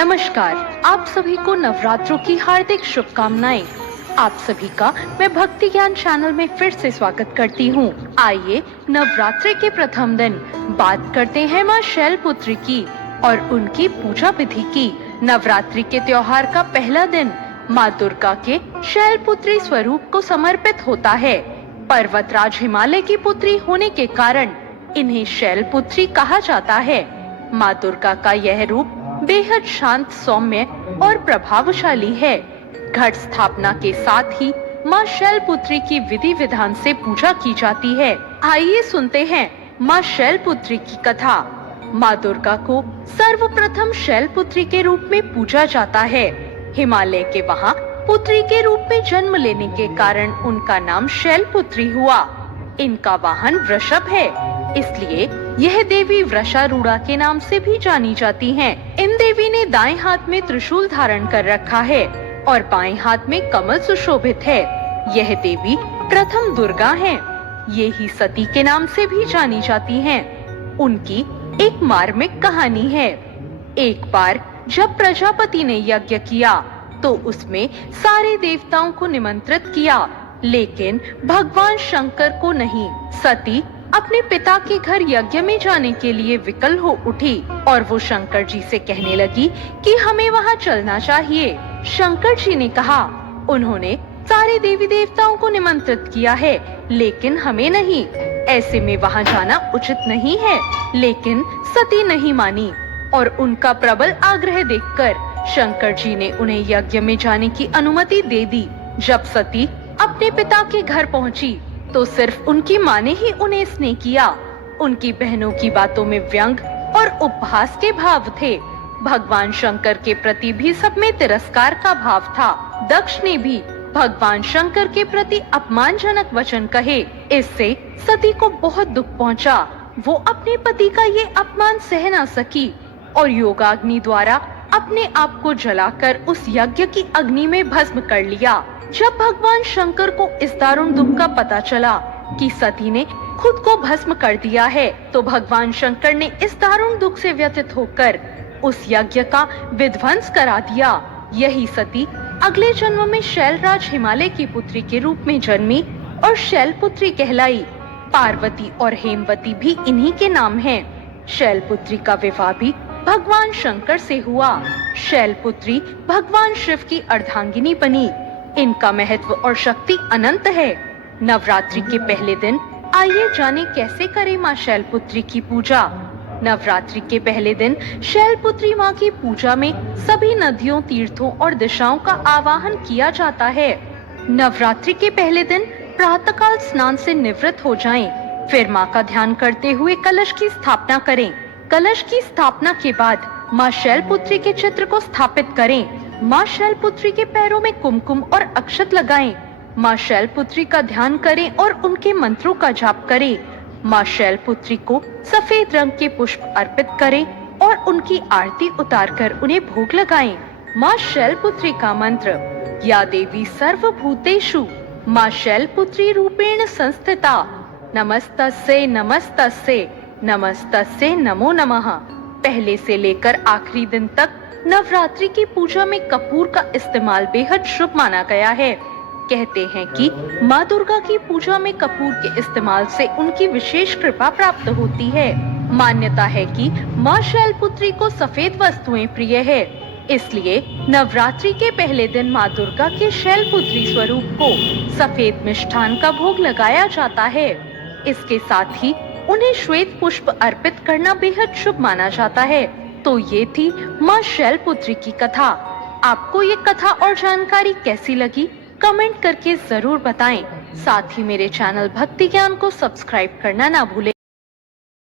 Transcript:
नमस्कार, आप सभी को नवरात्रों की हार्दिक शुभकामनाएं। आप सभी का मैं भक्ति ज्ञान चैनल में फिर से स्वागत करती हूँ। आइए नवरात्रि के प्रथम दिन बात करते हैं माँ शैलपुत्री की और उनकी पूजा विधि की। नवरात्रि के त्योहार का पहला दिन माँ दुर्गा के शैलपुत्री स्वरूप को समर्पित होता है। पर्वतराज हिमालय की पुत्री होने के कारण इन्हें शैलपुत्री कहा जाता है। माँ दुर्गा का यह रूप बेहद शांत, सौम्य और प्रभावशाली है। घट स्थापना के साथ ही माँ शैलपुत्री की विधि विधान से पूजा की जाती है। आइए सुनते हैं माँ शैलपुत्री की कथा। माँ दुर्गा को सर्वप्रथम शैलपुत्री के रूप में पूजा जाता है। हिमालय के वहाँ पुत्री के रूप में जन्म लेने के कारण उनका नाम शैलपुत्री हुआ। इनका वाहन वृषभ है, इसलिए यह देवी वृषारूढ़ा के नाम से भी जानी जाती हैं। इन देवी ने दाएं हाथ में त्रिशूल धारण कर रखा है और बाएं हाथ में कमल सुशोभित है। यह देवी प्रथम दुर्गा हैं। ये ही सती के नाम से भी जानी जाती हैं। उनकी एक मार्मिक कहानी है। एक बार जब प्रजापति ने यज्ञ किया तो उसमें सारे देवताओं को निमंत्रित किया, लेकिन भगवान शंकर को नहीं। सती अपने पिता के घर यज्ञ में जाने के लिए विकल हो उठी और वो शंकर जी से कहने लगी कि हमें वहाँ चलना चाहिए। शंकर जी ने कहा, उन्होंने सारे देवी देवताओं को निमंत्रित किया है, लेकिन हमें नहीं। ऐसे में वहाँ जाना उचित नहीं है। लेकिन सती नहीं मानी और उनका प्रबल आग्रह देखकर शंकर जी ने उन्हें यज्ञ में जाने की अनुमति दे दी। जब सती अपने पिता के घर पहुँची तो सिर्फ उनकी माँ ने ही उन्हें स्नेह किया। उनकी बहनों की बातों में व्यंग और उपहास के भाव थे। भगवान शंकर के प्रति भी सब में तिरस्कार का भाव था। दक्ष ने भी भगवान शंकर के प्रति अपमानजनक वचन कहे। इससे सती को बहुत दुख पहुंचा। वो अपने पति का ये अपमान सह न सकी और योगाग्नि द्वारा अपने आप को जलाकर उस यज्ञ की अग्नि में भस्म कर लिया। जब भगवान शंकर को इस दारुण दुख का पता चला कि सती ने खुद को भस्म कर दिया है, तो भगवान शंकर ने इस दारुण दुख से व्यथित होकर उस यज्ञ का विध्वंस करा दिया। यही सती अगले जन्म में शैलराज हिमालय की पुत्री के रूप में जन्मी और शैलपुत्री कहलाई। पार्वती और हेमवती भी इन्हीं के नाम हैं। शैलपुत्री का विवाह भी भगवान शंकर से हुआ। शैलपुत्री भगवान शिव की अर्धांगिनी बनी। इनका महत्व और शक्ति अनंत है। नवरात्रि के पहले दिन आइए जाने कैसे करें माँ शैलपुत्री की पूजा। नवरात्रि के पहले दिन शैलपुत्री माँ की पूजा में सभी नदियों, तीर्थों और दिशाओं का आवाहन किया जाता है। नवरात्रि के पहले दिन प्रातःकाल स्नान से निवृत्त हो जाएं, फिर माँ का ध्यान करते हुए कलश की स्थापना करें। कलश की स्थापना के बाद माँ शैलपुत्री के चित्र को स्थापित करें। माँ शैलपुत्री के पैरों में कुमकुम और अक्षत लगाएं। माँ शैलपुत्री का ध्यान करें और उनके मंत्रों का जाप करें। माँ शैलपुत्री को सफेद रंग के पुष्प अर्पित करें और उनकी आरती उतारकर उन्हें भोग लगाएं। माँ शैलपुत्री का मंत्र, या देवी सर्वभूतेषु माँ शैलपुत्री रूपेण संस्थिता, नमस्तस्यै नमस्तस्यै नमस्तस्यै नमो नमः। पहले से लेकर आखिरी दिन तक नवरात्रि की पूजा में कपूर का इस्तेमाल बेहद शुभ माना गया है। कहते हैं कि माँ दुर्गा की पूजा में कपूर के इस्तेमाल से उनकी विशेष कृपा प्राप्त होती है। मान्यता है कि माँ शैलपुत्री को सफेद वस्तुएं प्रिय है, इसलिए नवरात्रि के पहले दिन माँ दुर्गा के शैलपुत्री स्वरूप को सफेद मिष्ठान का भोग लगाया जाता है। इसके साथ ही उन्हें श्वेत पुष्प अर्पित करना बेहद शुभ माना जाता है। तो ये थी माँ शैलपुत्री की कथा। आपको ये कथा और जानकारी कैसी लगी, कमेंट करके जरूर बताएं। साथ ही मेरे चैनल भक्ति ज्ञान को सब्सक्राइब करना ना भूलें।